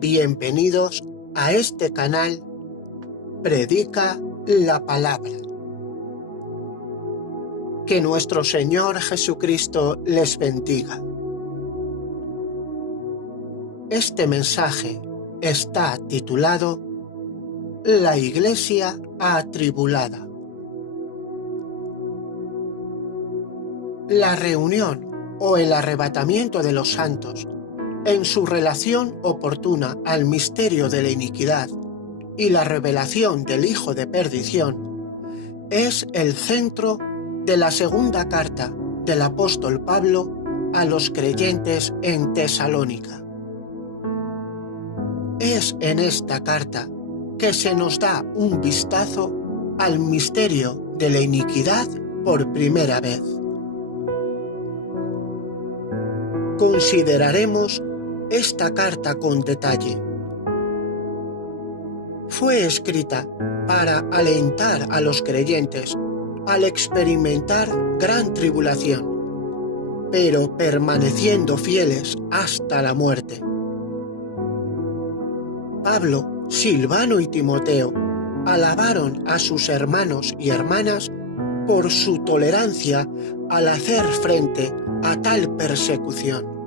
Bienvenidos a este canal Predica la Palabra. Que nuestro Señor Jesucristo les bendiga. Este mensaje está titulado La Iglesia Atribulada. La reunión o el arrebatamiento de los santos en su relación oportuna al misterio de la iniquidad y la revelación del Hijo de Perdición es el centro de la segunda carta del apóstol Pablo a los creyentes en Tesalónica. Es en esta carta que se nos da un vistazo al misterio de la iniquidad por primera vez. Consideraremos esta carta con detalle. Fue escrita para alentar a los creyentes al experimentar gran tribulación, pero permaneciendo fieles hasta la muerte. Pablo, Silvano y Timoteo alabaron a sus hermanos y hermanas por su tolerancia al hacer frente a tal persecución.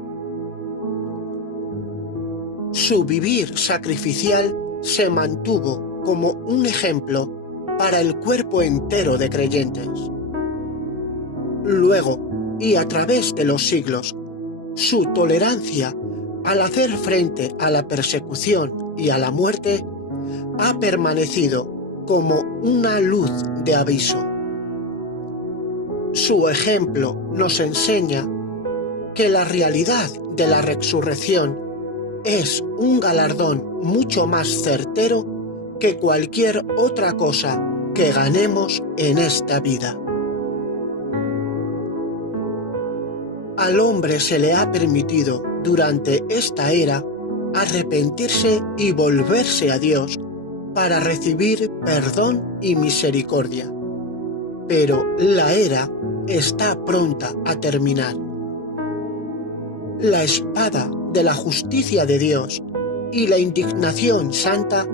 Su vivir sacrificial se mantuvo como un ejemplo para el cuerpo entero de creyentes. Luego, y a través de los siglos, su tolerancia al hacer frente a la persecución y a la muerte ha permanecido como una luz de aviso. Su ejemplo nos enseña que la realidad de la resurrección es un galardón mucho más certero que cualquier otra cosa que ganemos en esta vida. Al hombre se le ha permitido durante esta era arrepentirse y volverse a Dios para recibir perdón y misericordia. Pero la era está pronta a terminar. La espada de la justicia de Dios y la indignación santa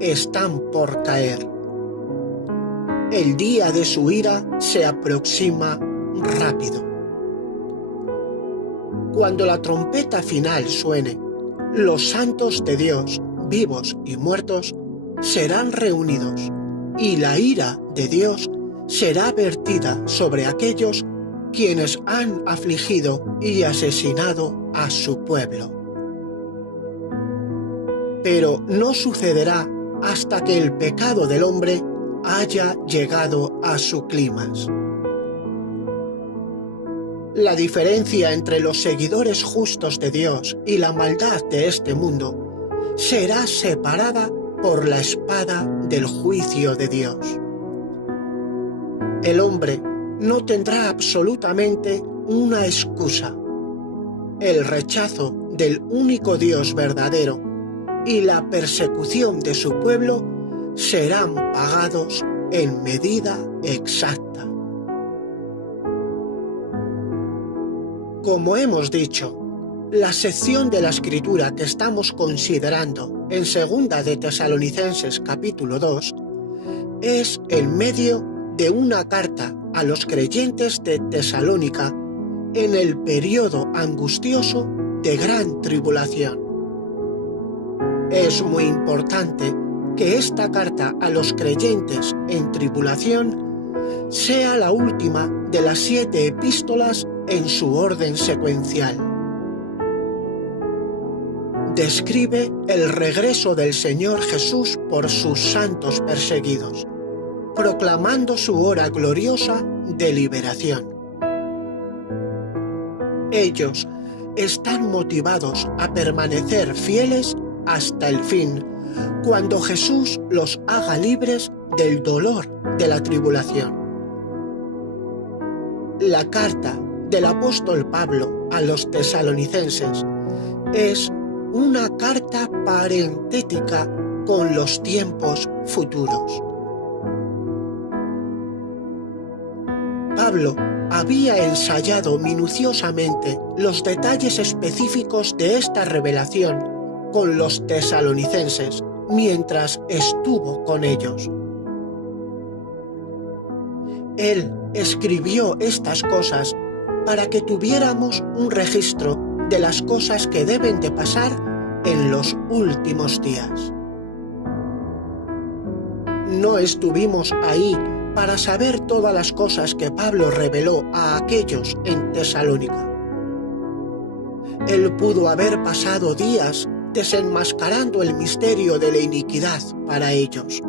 están por caer. El día de su ira se aproxima rápido. Cuando la trompeta final suene, los santos de Dios, vivos y muertos, serán reunidos, y la ira de Dios será vertida sobre aquellos quienes han afligido y asesinado a su pueblo. Pero no sucederá hasta que el pecado del hombre haya llegado a su clímax. La diferencia entre los seguidores justos de Dios y la maldad de este mundo será separada por la espada del juicio de Dios. El hombre no tendrá absolutamente una excusa. El rechazo del único Dios verdadero y la persecución de su pueblo serán pagados en medida exacta. Como hemos dicho, la sección de la Escritura que estamos considerando en 2 de Tesalonicenses capítulo 2 es en medio de una carta a los creyentes de Tesalónica en el periodo angustioso de gran tribulación. Es muy importante que esta carta a los creyentes en tribulación sea la última de las 7 epístolas en su orden secuencial. Describe el regreso del Señor Jesús por sus santos perseguidos, proclamando su hora gloriosa de liberación. Ellos están motivados a permanecer fieles hasta el fin, cuando Jesús los haga libres del dolor de la tribulación. La carta del apóstol Pablo a los tesalonicenses es una carta parentética con los tiempos futuros. Pablo había ensayado minuciosamente los detalles específicos de esta revelación con los tesalonicenses mientras estuvo con ellos. Él escribió estas cosas para que tuviéramos un registro de las cosas que deben de pasar en los últimos días. No estuvimos ahí para saber todas las cosas que Pablo reveló a aquellos en Tesalónica. Él pudo haber pasado días desenmascarando el misterio de la iniquidad para ellos.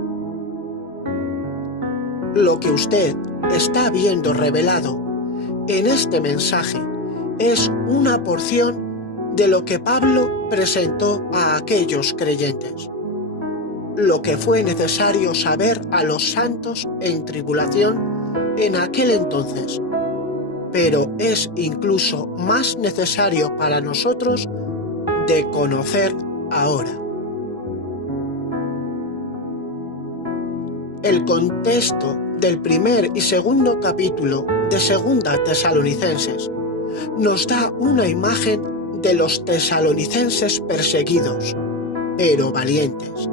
Lo que usted está viendo revelado en este mensaje es una porción de lo que Pablo presentó a aquellos creyentes. Lo que fue necesario saber a los santos en tribulación en aquel entonces, pero es incluso más necesario para nosotros de conocer ahora. El contexto del primer y segundo capítulo de Segunda Tesalonicenses nos da una imagen de los tesalonicenses perseguidos, pero valientes.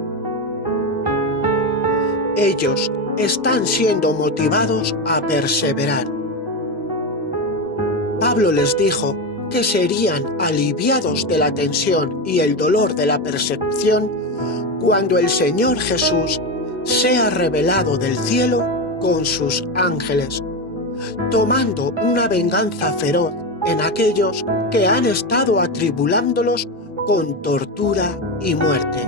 Ellos están siendo motivados a perseverar. Pablo les dijo que serían aliviados de la tensión y el dolor de la persecución cuando el Señor Jesús sea revelado del cielo con sus ángeles, tomando una venganza feroz en aquellos que han estado atribulándolos con tortura y muerte.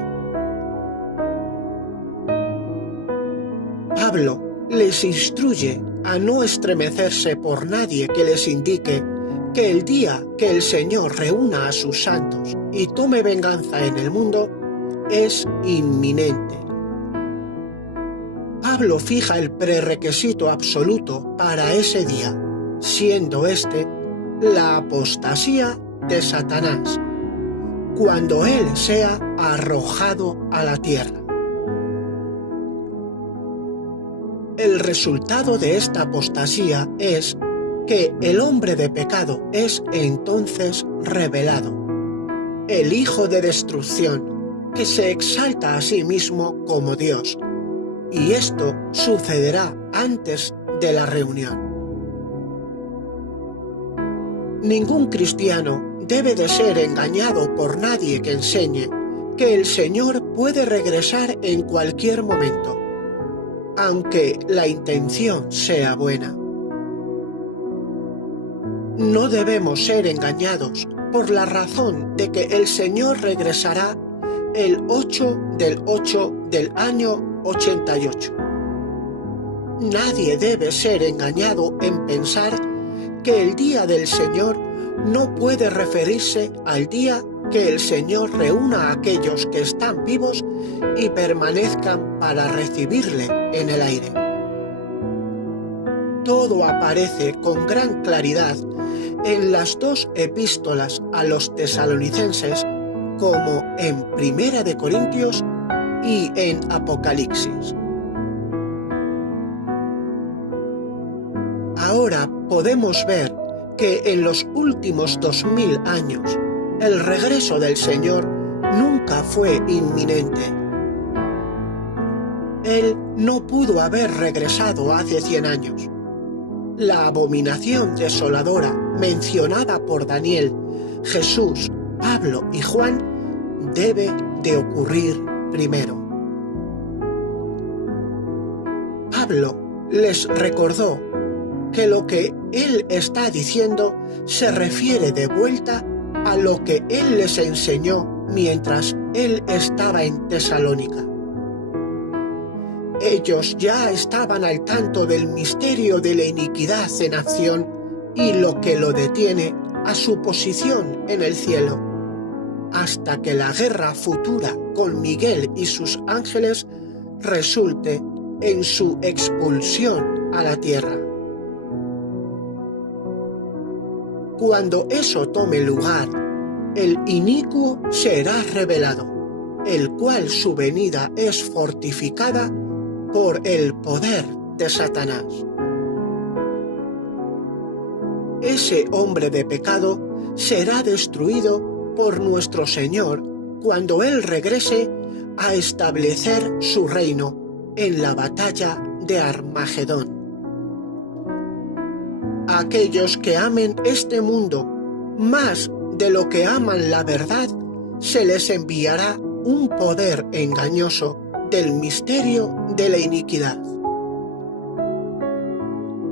Pablo les instruye a no estremecerse por nadie que les indique que el día que el Señor reúna a sus santos y tome venganza en el mundo es inminente. Pablo fija el prerequisito absoluto para ese día, siendo este la apostasía de Satanás, cuando él sea arrojado a la tierra. El resultado de esta apostasía es que el hombre de pecado es entonces revelado, el hijo de destrucción, que se exalta a sí mismo como Dios, y esto sucederá antes de la reunión. Ningún cristiano debe de ser engañado por nadie que enseñe que el Señor puede regresar en cualquier momento, aunque la intención sea buena. No debemos ser engañados por la razón de que el Señor regresará el 8 del 8 del año 88. Nadie debe ser engañado en pensar que el día del Señor no puede referirse al día que el Señor reúna a aquellos que están vivos y permanezcan para recibirle en el aire. Todo aparece con gran claridad en las dos epístolas a los tesalonicenses, como en Primera de Corintios y en Apocalipsis. Ahora podemos ver que en los últimos 2000 años el regreso del Señor nunca fue inminente. Él no pudo haber regresado hace 100 años. La abominación desoladora mencionada por Daniel, Jesús, Pablo y Juan debe de ocurrir primero. Pablo les recordó que lo que él está diciendo se refiere de vuelta a lo que él les enseñó mientras él estaba en Tesalónica. Ellos ya estaban al tanto del misterio de la iniquidad en acción y lo que lo detiene a su posición en el cielo, hasta que la guerra futura con Miguel y sus ángeles resulte en su expulsión a la tierra. Cuando eso tome lugar, el inicuo será revelado, el cual su venida es fortificada por el poder de Satanás. Ese hombre de pecado será destruido por nuestro Señor cuando Él regrese a establecer su reino en la batalla de Armagedón. Aquellos que amen este mundo más de lo que aman la verdad, se les enviará un poder engañoso del misterio de la iniquidad.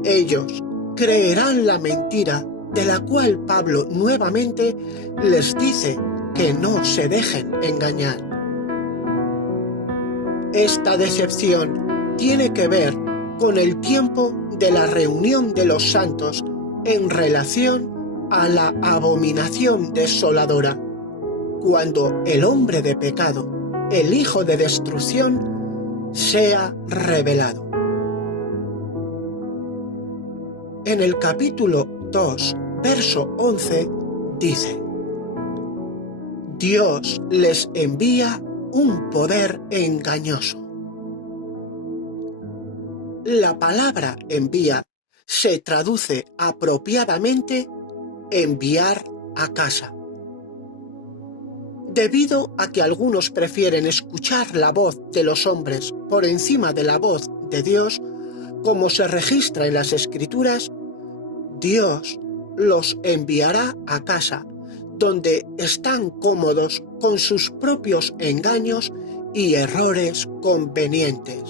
Ellos creerán la mentira de la cual Pablo nuevamente les dice que no se dejen engañar. Esta decepción tiene que ver con el tiempo de la reunión de los santos en relación a la abominación desoladora, cuando el hombre de pecado, el hijo de destrucción, sea revelado. En el capítulo 2, verso 11, dice: Dios les envía un poder engañoso. La palabra envía se traduce apropiadamente enviar a casa. Debido a que algunos prefieren escuchar la voz de los hombres por encima de la voz de Dios, como se registra en las Escrituras, Dios los enviará a casa, donde están cómodos con sus propios engaños y errores convenientes.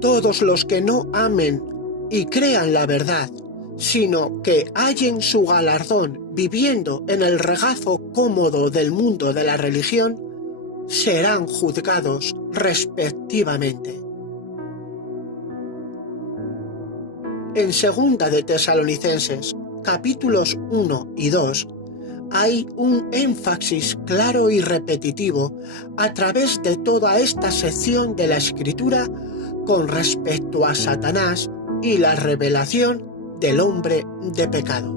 Todos los que no amen y crean la verdad, sino que hallen su galardón viviendo en el regazo cómodo del mundo de la religión, serán juzgados respectivamente. En 2 de Tesalonicenses, capítulos 1 y 2, hay un énfasis claro y repetitivo a través de toda esta sección de la Escritura con respecto a Satanás y la revelación del hombre de pecado.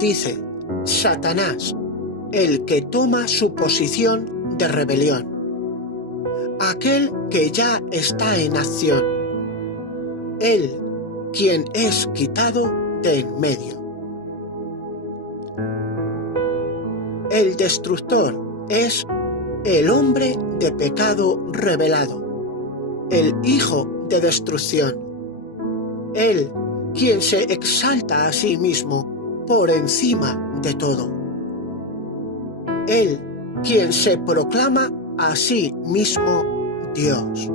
Dice: Satanás, el que toma su posición de rebelión, aquel que ya está en acción, él quien es quitado de en medio. El destructor es el hombre de pecado revelado, el hijo de destrucción, él quien se exalta a sí mismo por encima de todo, él quien se proclama a sí mismo Dios,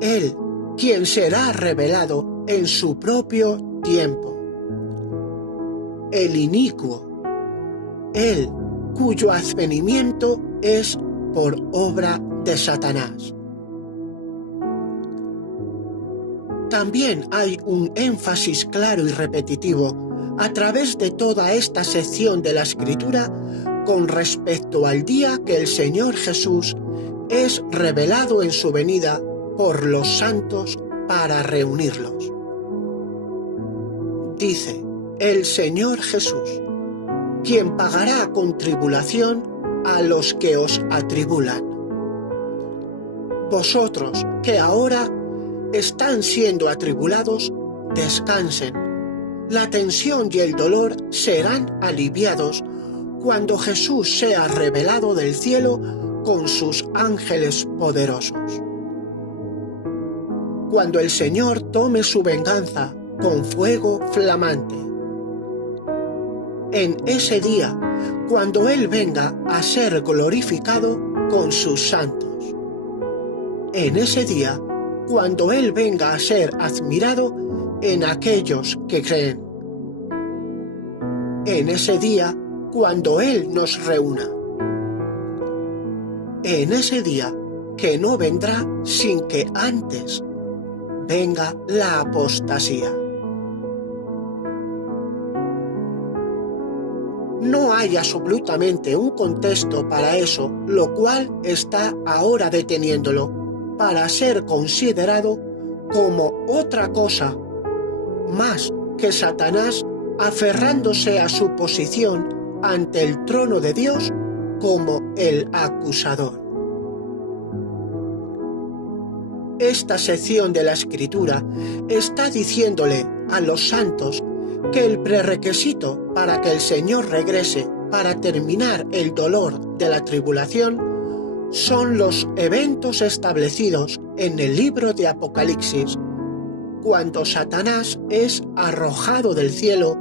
él quien será revelado en su propio tiempo, el inicuo, él cuyo advenimiento es por obra de Satanás. También hay un énfasis claro y repetitivo a través de toda esta sección de la Escritura con respecto al día que el Señor Jesús es revelado en su venida por los santos para reunirlos. Dice el Señor Jesús, quien pagará con tribulación a los que os atribulan. Vosotros que ahora están siendo atribulados, descansen. La tensión y el dolor serán aliviados cuando Jesús sea revelado del cielo con sus ángeles poderosos. Cuando el Señor tome su venganza con fuego flamante. En ese día, cuando Él venga a ser glorificado con sus santos. En ese día, cuando Él venga a ser admirado en aquellos que creen. En ese día, cuando Él nos reúna. En ese día que no vendrá sin que antes venga la apostasía. No hay absolutamente un contexto para eso, lo cual está ahora deteniéndolo, para ser considerado como otra cosa, más que Satanás aferrándose a su posición ante el trono de Dios como el acusador. Esta sección de la Escritura está diciéndole a los santos que el prerequisito para que el Señor regrese para terminar el dolor de la tribulación son los eventos establecidos en el libro de Apocalipsis, cuando Satanás es arrojado del cielo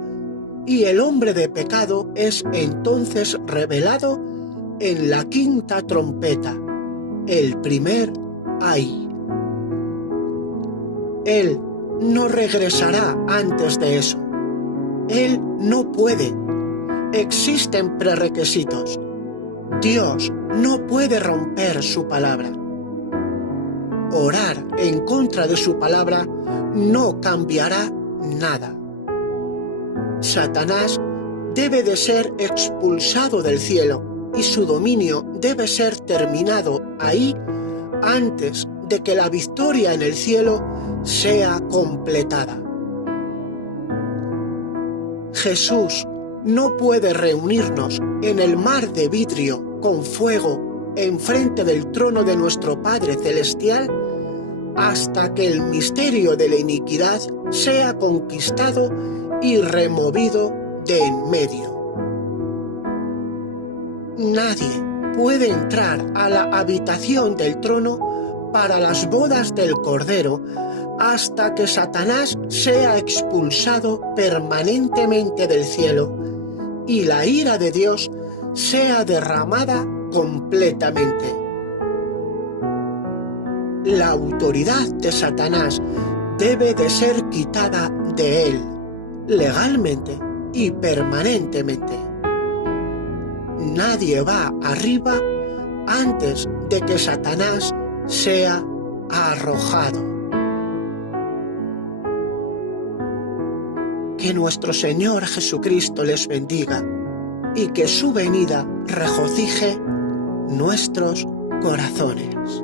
y el hombre de pecado es entonces revelado en la quinta trompeta, el primer ay. Él no regresará antes de eso. Él no puede. Existen prerequisitos. Dios no puede romper su palabra. Orar en contra de su palabra no cambiará nada. Satanás debe de ser expulsado del cielo y su dominio debe ser terminado ahí antes de que la victoria en el cielo sea completada. Jesús no puede reunirnos en el mar de vidrio con fuego enfrente del trono de nuestro Padre Celestial hasta que el misterio de la iniquidad sea conquistado y removido de en medio. Nadie puede entrar a la habitación del trono para las bodas del Cordero hasta que Satanás sea expulsado permanentemente del cielo y la ira de Dios sea derramada completamente. La autoridad de Satanás debe de ser quitada de él, legalmente y permanentemente. Nadie va arriba antes de que Satanás sea arrojado. Que nuestro Señor Jesucristo les bendiga y que su venida regocije nuestros corazones.